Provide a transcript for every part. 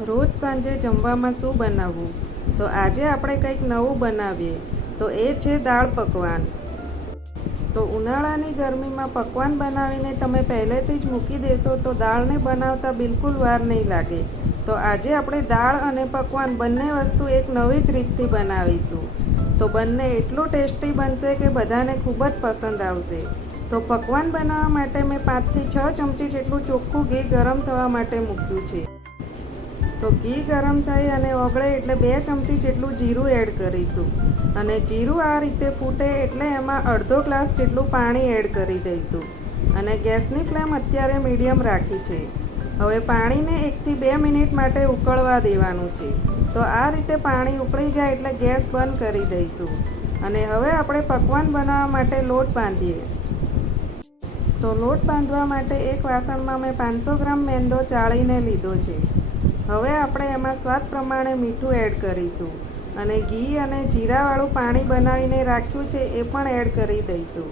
રોજ સાંજે જમવામાં શું બનાવવું? તો આજે આપણે કંઈક નવું બનાવીએ. તો એ છે દાળ પકવાન. તો ઉનાળાની ગરમીમાં પકવાન બનાવીને તમે પહેલેથી જ મૂકી દેશો તો દાળને બનાવતા બિલકુલ વાર નહીં લાગે. તો આજે આપણે દાળ અને પકવાન બંને વસ્તુ એક નવી જ રીતથી બનાવીશું. તો બંને એટલું ટેસ્ટી બનશે કે બધાને ખૂબ જ પસંદ આવશે. તો પકવાન બનાવવા માટે મેં પાંચથી છ ચમચી જેટલું ચોખ્ખું ઘી ગરમ થવા માટે મૂક્યું છે. તો ઘી ગરમ થઈ અને ઓગળે એટલે બે ચમચી જેટલું જીરું એડ કરીશું. અને જીરું આ રીતે ફૂટે એટલે એમાં અડધો ગ્લાસ જેટલું પાણી એડ કરી દઈશું. અને ગેસની ફ્લેમ અત્યારે મીડિયમ રાખી છે. હવે પાણીને એકથી બે મિનિટ માટે ઉકળવા દેવાનું છે. તો આ રીતે પાણી ઉકળી જાય એટલે ગેસ બંધ કરી દઈશું. અને હવે આપણે પકવાન બનાવવા માટે લોટ બાંધીએ. તો લોટ બાંધવા માટે એક વાસણમાં મેં પાંચસો ગ્રામ મેંદો ચાળીને લીધો છે. હવે આપણે એમાં સ્વાદ પ્રમાણે મીઠું એડ કરીશું અને ઘી અને જીરાવાળું પાણી બનાવીને રાખ્યું છે એ પણ એડ કરી દઈશું.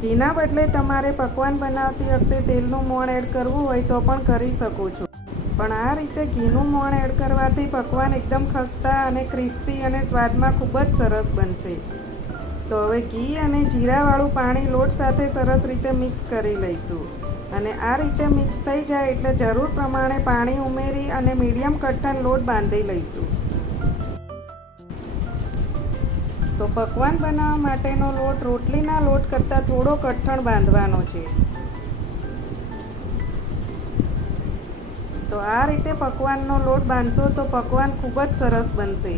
ઘીના બદલે તમારે પકવાન બનાવતી વખતે તેલનું મોણ એડ કરવું હોય તો પણ કરી શકો છો. પણ આ રીતે ઘીનું મોણ એડ કરવાથી પકવાન એકદમ ખસ્તા અને ક્રિસ્પી અને સ્વાદમાં ખૂબ જ સરસ બનશે. તો હવે ઘી અને જીરાવાળું પાણી લોટ સાથે સરસ રીતે મિક્સ કરી લઈશું. અને આ રીતે મિક્સ થઈ જાય એટલે જરૂર પ્રમાણે પાણી ઉમેરી અને મીડિયમ કઠણ લોટ બાંધી લઈશું. તો પકવાન બનાવવા માટેનો લોટ રોટલીના લોટ કરતાં થોડો કઠણ બાંધવાનો છે. તો આ રીતે પકવાનનો લોટ બાંધશો તો પકવાન ખૂબ જ સરસ બનશે.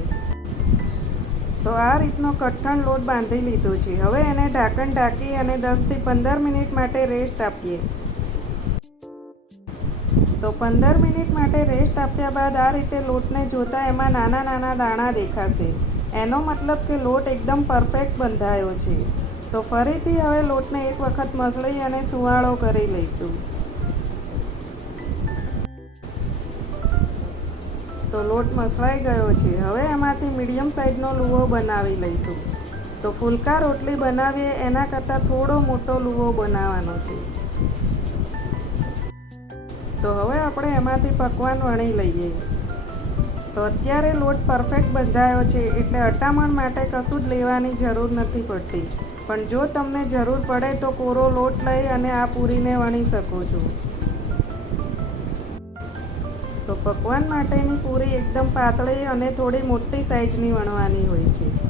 તો આ રીતનો કઠણ લોટ બાંધી લીધો છે. હવે એને ઢાંકણ ઢાંકી અને દસથી પંદર મિનિટ માટે રેસ્ટ આપીએ. તો પંદર મિનિટ માટે રેસ્ટ આપ્યા બાદ આ રીતે લોટને જોતાં એમાં નાના નાના દાણા દેખાશે. એનો મતલબ કે લોટ એકદમ પરફેક્ટ બંધાયો છે. તો ફરીથી હવે લોટને એક વખત મસળી અને સુવાળો કરી લઈશું. તો લોટ મસળાઈ ગયો છે. હવે એમાંથી મીડિયમ સાઈઝનો લુવો બનાવી લઈશું. તો ફુલકા રોટલી બનાવીએ એના કરતાં થોડો મોટો લુવો બનાવવાનો છે. તો હવે આપણે એમાંથી પકવાન વણી લઈએ. તો અત્યારે લોટ પરફેક્ટ બંધાયો છે એટલે અટામણ માટે કશું જ લેવાની જરૂર નથી પડતી. પણ જો તમને જરૂર પડે તો કોરો લોટ લઈ અને આ પૂરીને વણી શકો છો. તો પકવાન માટેની પૂરી એકદમ પાતળી અને થોડી મોટી સાઈઝની વણવાની હોય છે.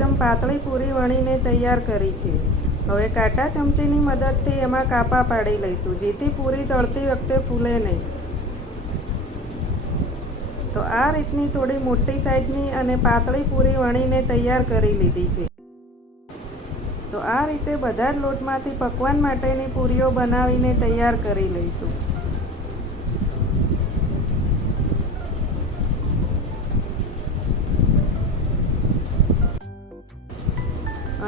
એકદમ પાતળી પૂરી વણીને તૈયાર કરી છે. હવે કાંટા ચમચીની મદદથી એમાં કાપા પાડી લઈશું. જેથી પૂરી તળતી વખતે ફૂલે નહીં. તો આ રીતની થોડી મોટી સાઈઝની અને પાતળી પૂરી વણીને તૈયાર કરી લીધી છે. તો આ રીતે બધા જ લોટમાંથી પકવાન માટેની પૂરીઓ બનાવીને તૈયાર કરી લઈશું.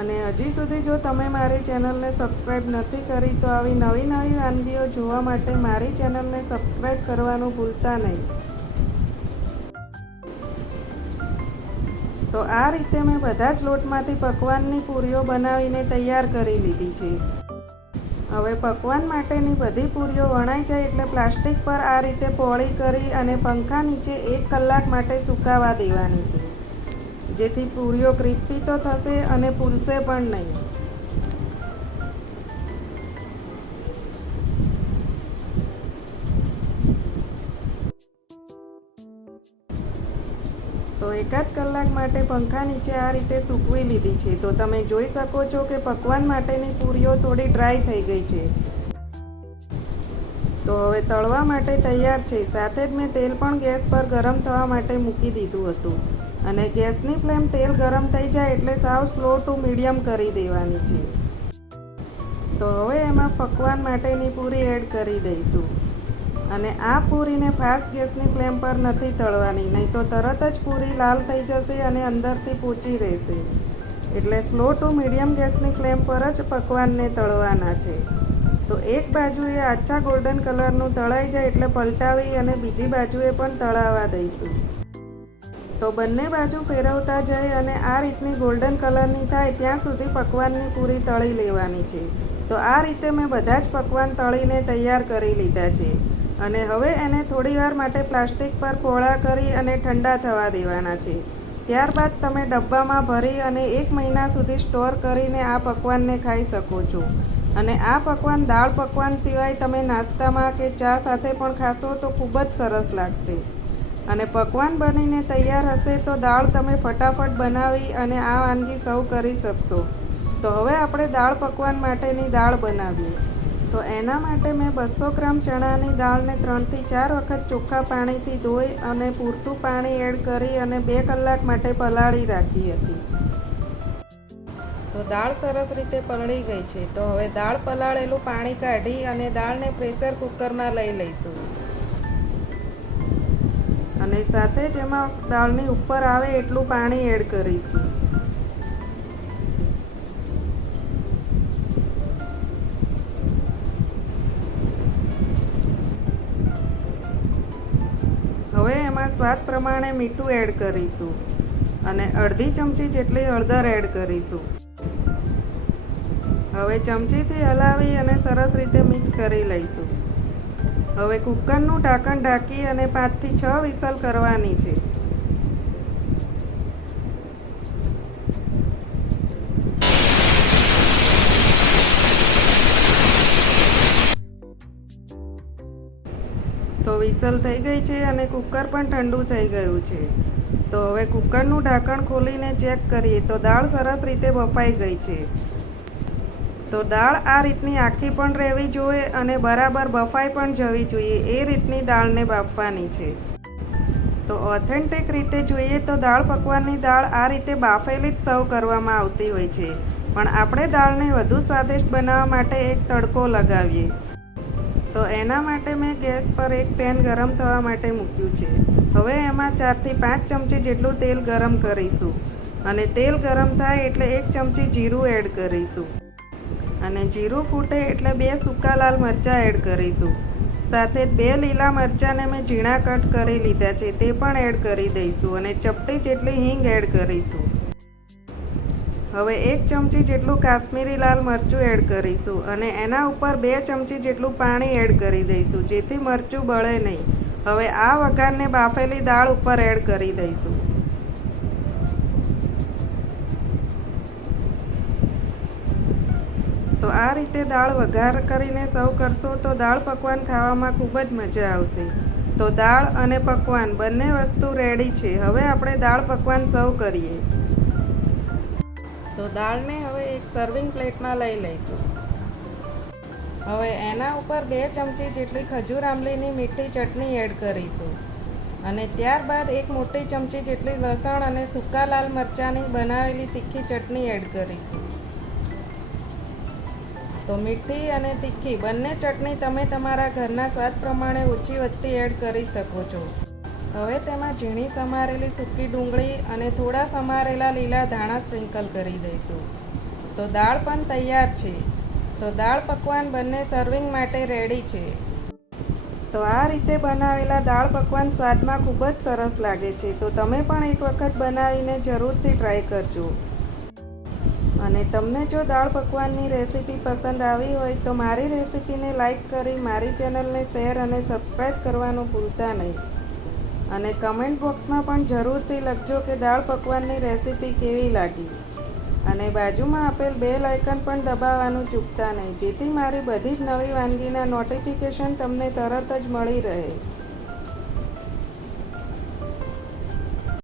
અને હજી સુધી જો તમે મારી ચેનલને સબસ્ક્રાઈબ નથી કરી, તો આવી નવી નવી વાનગીઓ જોવા માટે મારી ચેનલને સબસ્ક્રાઈબ કરવાનું ભૂલતા નહીં. તો આ રીતે મેં બધા જ લોટમાંથી પકવાનની પૂરીઓ બનાવીને તૈયાર કરી લીધી છે. હવે પકવાન માટેની બધી પૂરીઓ વણાઈ જાય એટલે પ્લાસ્ટિક પર આ રીતે પોળી કરી અને પંખા નીચે એક કલાક માટે સુકાવા દેવાની છે. જેથી પૂરીઓ ક્રિસ્પી તો થશે અને ફૂલશે પણ નહીં. તો એકાદ કલાક માટે પંખા નીચે આ રીતે સૂકવી લીધી છે. તો તમે જોઈ શકો છો કે પકવાન માટેની પૂરીઓ થોડી ડ્રાય થઈ ગઈ છે. તો હવે તળવા માટે તૈયાર છે. સાથે જ મેં તેલ પણ ગેસ પર ગરમ થવા માટે મૂકી દીધું હતું. અને ગેસની ફ્લેમ તેલ ગરમ થઈ જાય એટલે સાવ સ્લો ટુ મીડિયમ કરી દેવાની છે. તો હવે એમાં પકવાન માટેની પૂરી એડ કરી દઈશું. અને આ પૂરીને ફાસ્ટ ગેસની ફ્લેમ પર નથી તળવાની, નહીં તો તરત જ પૂરી લાલ થઈ જશે અને અંદરથી પોચી રહેશે. એટલે સ્લો ટુ મીડિયમ ગેસની ફ્લેમ પર જ પકવાનને તળવાના છે. તો એક બાજુએ આછા ગોલ્ડન કલરનું તળાઈ જાય એટલે પલટાવી અને બીજી બાજુએ પણ તળાવવા દઈશું. તો બંને બાજુ ફેરવતા જઈ અને આ રીતની ગોલ્ડન કલરની થાય ત્યાં સુધી પકવાનની પૂરી તળી લેવાની છે. તો આ રીતે મેં બધા જ પકવાન તળીને તૈયાર કરી લીધા છે. અને હવે એને થોડીવાર માટે પ્લાસ્ટિક પર પોળા કરી અને ઠંડા થવા દેવાના છે. ત્યારબાદ તમે ડબ્બામાં ભરી અને એક મહિના સુધી સ્ટોર કરીને આ પકવાનને ખાઈ શકો છો. અને આ પકવાન દાળ પકવાન સિવાય તમે નાસ્તામાં કે ચા સાથે પણ ખાશો તો ખૂબ જ સરસ લાગશે. અને પકવાન બનીને તૈયાર હશે તો દાળ તમે ફટાફટ બનાવી અને આ વાનગી સર્વ કરી શકશો. તો હવે આપણે દાળ પકવાન માટેની દાળ બનાવીએ. તો એના માટે મેં બસો ગ્રામ ચણાની દાળને ત્રણથી ચાર વખત ચોખ્ખા પાણીથી ધોઈ અને પૂરતું પાણી એડ કરી અને બે કલાક માટે પલાળી રાખી હતી. તો દાળ સરસ રીતે પલળી ગઈ છે. તો હવે દાળ પલાળેલું પાણી કાઢી અને દાળને પ્રેશર કુકરમાં લઈ લઈશું. અને સાથે જ એમાં દાળની ઉપર આવે એટલું પાણી એડ કરીશું. હવે એમાં સ્વાદ પ્રમાણે મીઠું એડ કરીશું અને અડધી ચમચી જેટલી હળદર એડ કરીશું. હવે ચમચીથી હલાવી અને સરસ રીતે મિક્સ કરી લઈશું. હવે કુકરનું ઢાંકણ ઢાંકી અને પાંચથી છ વિસલ કરવાની છે. તો વિસલ થઈ ગઈ છે અને કુકર પણ ઠંડુ થઈ ગયું છે. તો હવે કુકરનું ઢાંકણ ખોલીને ચેક કરીએ તો દાળ સરસ રીતે બફાઈ ગઈ છે. તો દાળ આ રીતની આખી પણ રહેવી જોઈએ અને બરાબર બફાઈ પણ જવી જોઈએ. એ રીતની દાળને બાફવાની છે. તો ઓથેન્ટિક રીતે જોઈએ તો દાળ પકવાનની દાળ આ રીતે બાફેલી જ સર્વ કરવામાં આવતી હોય છે. પણ આપણે દાળને વધુ સ્વાદિષ્ટ બનાવવા માટે એક તડકો લગાવીએ. તો એના માટે મેં ગેસ પર એક પેન ગરમ થવા માટે મૂક્યું છે. હવે એમાં ચારથી પાંચ ચમચી જેટલું તેલ ગરમ કરીશું. અને તેલ ગરમ થાય એટલે એક ચમચી જીરું એડ કરીશું. અને જીરું ફૂટે એટલે બે સૂકા લાલ મરચાં એડ કરીશું. સાથે બે લીલા મરચાંને મેં ઝીણા કટ કરી લીધા છે, તે પણ એડ કરી દઈશું અને ચપટી જેટલી હિંગ એડ કરીશું. હવે એક ચમચી જેટલું કાશ્મીરી લાલ મરચું એડ કરીશું અને એના ઉપર બે ચમચી જેટલું પાણી એડ કરી દઈશું, જેથી મરચું બળે નહીં. હવે આ વઘારને બાફેલી દાળ ઉપર એડ કરી દઈશું. આ રીતે દાળ વઘાર કરીને સર્વ કરશો તો દાળ પકવાન ખાવામાં ખૂબ જ મજા આવશે. તો દાળ અને પકવાન બંને વસ્તુ રેડી છે. હવે આપણે દાળ પકવાન સર્વ કરીએ. તો દાળને હવે એક સર્વિંગ પ્લેટમાં લઈ લઈશું. હવે એના ઉપર બે ચમચી જેટલી ખજૂર આંબલીની મીઠી ચટણી એડ કરીશું. અને ત્યારબાદ એક મોટી ચમચી જેટલી લસણ અને સૂકા લાલ મરચાંની બનાવેલી તીખી ચટણી એડ કરીશું. તો મીઠી અને તીખી બંને ચટણી તમે તમારા ઘરના સ્વાદ પ્રમાણે ઓછી વધતી એડ કરી શકો છો. હવે તેમાં ઝીણી સમારેલી સૂકી ડુંગળી અને થોડા સમારેલા લીલા ધાણા સ્પ્રિંકલ કરી દઈશું. તો દાળ પણ તૈયાર છે. તો દાળ પકવાન બંને સર્વિંગ માટે રેડી છે. તો આ રીતે બનાવેલા દાળ પકવાન સ્વાદમાં ખૂબ જ સરસ લાગે છે. તો તમે પણ એક વખત બનાવીને જરૂરથી ટ્રાય કરજો. અને તમને જો દાળ પકવાનની રેસીપી પસંદ આવી હોય તો મારી રેસીપીને લાઈક કરી મારી ચેનલને શેર અને સબસ્ક્રાઈબ કરવાનું ભૂલતા નહીં. અને કમેન્ટ બોક્સમાં પણ જરૂરથી લખજો કે દાળ પકવાનની રેસીપી કેવી લાગી. અને બાજુમાં આપેલ બેલ આઇકન પણ દબાવવાનું ચૂકતા નહીં, જેથી મારી બધી જ નવી વાનગીના નોટિફિકેશન તમને તરત જ મળી રહે.